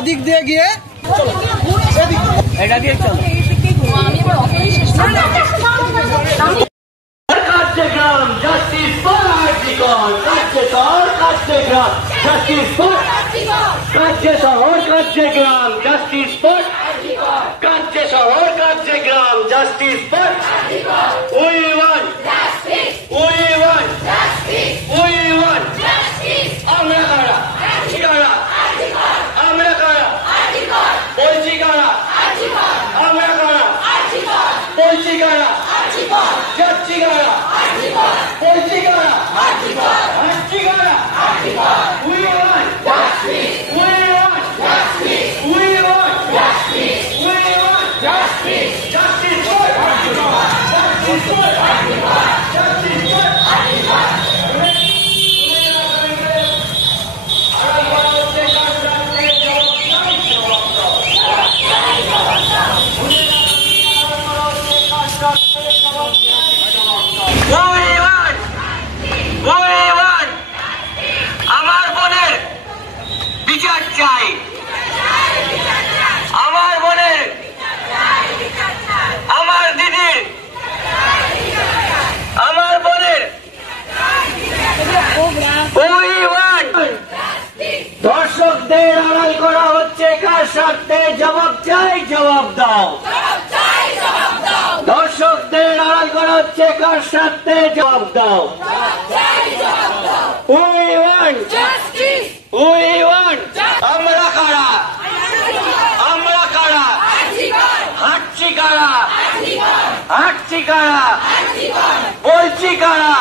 বাদিক দিয়ে গিয়ে এটা দিয়ে চলো। কার্যক্রম জাস্টিস ফর আর্টিকল, কার্যকর কার্যক্রম জাস্টিস ফর কার্য শহর কার্যক্রম জাস্টিস ফর কার্য শহর কার্যক্রম justice for we want justice, we want justice, we want justice. আমরা কারা কারা আমরা কারা বলছি কারা আমরা কারা বলছি কারা যাচ্ছি কারা বলছি কারা হাঁটছি কারা। We want justice. We want justice. We want justice. We want justice. Justice for everyone. Justice for everyone. Justice for everyone. আমার বোনের বিচার চাই, আমার বোনের আমার দিদির আমার বোনের দর্শকদের আড়াল করা হচ্ছে কার স্বার্থে? জবাব চাই, জবাব দাও। দর্শকদের আড়াল করা হচ্ছে কার স্বার্থে? জবাব দাও। We want justice. We want আমরা কারা আমরা কারা হাঁটছি কারা হাঁটছি কারা বলছি কারা।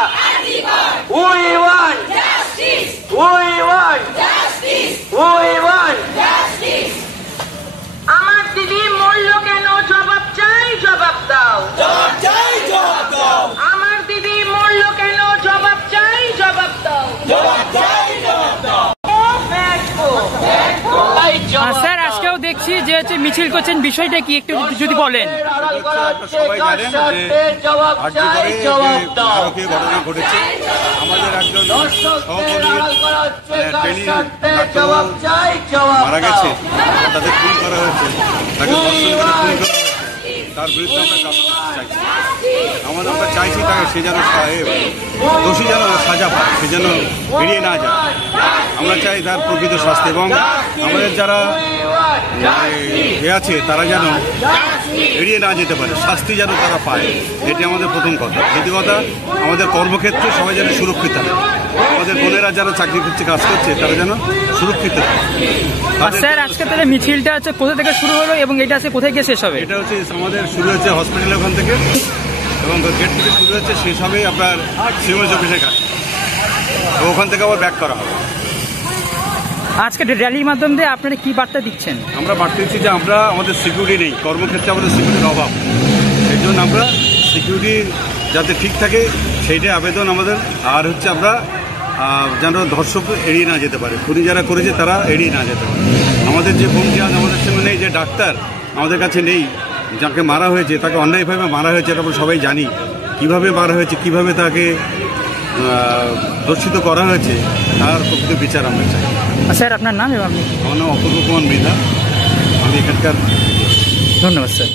We want justice. We want justice. We want justice. আমার দিদি মরল কেন? জবাব চাই, জবাব দাও। জবাব চাই, জবাব দাও। আমার দিদি মরল কেন? জবাব চাই, জবাব দাও। জবাব চাই, জবাব দাও। স্যার আজকেও দেখছি যে হচ্ছে মিছিল করছেন, বিষয়টা কি একটু যদি বলেন। সবাই জানেন যে নারকীয় ঘটনা ঘটেছে। আমাদের একজন সহকর্মী মারা গেছে, তাদের খুন করা হয়েছে, তাকে ধর্ষণ করে খুন করা হয়েছে। তার বিরুদ্ধে আমরা চাইছি, আমরা চাইছি তাকে সে যেন দোষী যেন সাজা পায়, সে যেন বেরিয়ে না যায়। আমরা চাই তার প্রকৃত শাস্তি, এবং আমাদের যারা আছে তারা যেন এড়িয়ে না যেতে পারে, শাস্তি যেন তারা পায়। এটি আমাদের প্রথম কথা। দ্বিতীয় কথা, আমাদের কর্মক্ষেত্রে সবাই যেন সুরক্ষিত হয়। আমাদের বোনেরা যারা চাকরি করছে, কাজ করছে, তারা যেন সুরক্ষিত হয়। স্যার আজকে তাহলে মিছিলটা হচ্ছে কোথা থেকে শুরু হলো এবং এটা আছে কোথায় গিয়ে শেষ হবে? এটা হচ্ছে আমাদের শুরু হচ্ছে হসপিটালের ওখান থেকে, এবং গেট থেকে শুরু হচ্ছে, শেষ হবে আপনার সিএমএস অফিসের কাছে। ওখান থেকে আবার ব্যাক করা হবে। আজকে র্যালির মাধ্যম দিয়ে আপনারা কি বার্তা দিচ্ছেন? আমরা বার্তা দিচ্ছি যে আমরা আমাদের সিকিউরিটি নেই, কর্মক্ষেত্রে আমাদের সিকিউরিটির অভাব। সেই জন্য আমরা সিকিউরিটি যাতে ঠিক থাকে সেইটাই আবেদন আমাদের। আর হচ্ছে আমরা যেন ধর্ষক এড়িয়ে না যেতে পারে, খুনি যারা করেছে তারা এড়িয়ে না যেতে পারে। আমাদের যে বোনকে আজ আমাদের সঙ্গে নেই, যে ডাক্তার আমাদের কাছে নেই, যাকে মারা হয়েছে, তাকে অন্যায়ভাবে মারা হয়েছে, এটা আমরা সবাই জানি কিভাবে মারা হয়েছে, কিভাবে তাকে ধর্ষিত করা হয়েছে, তার প্রকৃত বিচার আমরা চাই। স্যার আপনার নাম এবং আমার নাম অপূর্ব কুমার মৃধা, আমি এখানকার। ধন্যবাদ স্যার।